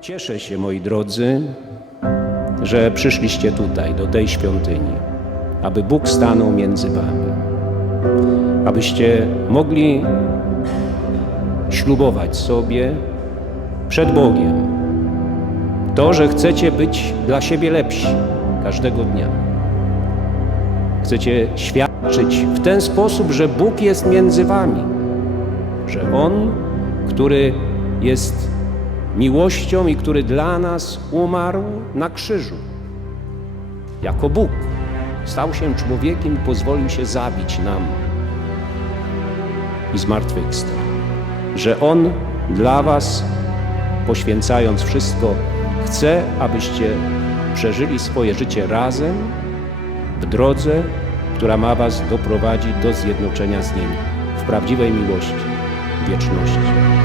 Cieszę się, moi drodzy, że przyszliście tutaj, do tej świątyni, aby Bóg stanął między wami, abyście mogli ślubować sobie przed Bogiem to, że chcecie być dla siebie lepsi każdego dnia. Chcecie świadczyć w ten sposób, że Bóg jest między wami, że On, który jest miłością i który dla nas umarł na krzyżu, jako Bóg, stał się człowiekiem i pozwolił się zabić nam i zmartwychwstał. Że On dla Was, poświęcając wszystko, chce, abyście przeżyli swoje życie razem w drodze, która ma Was doprowadzić do zjednoczenia z Nim w prawdziwej miłości, wieczności.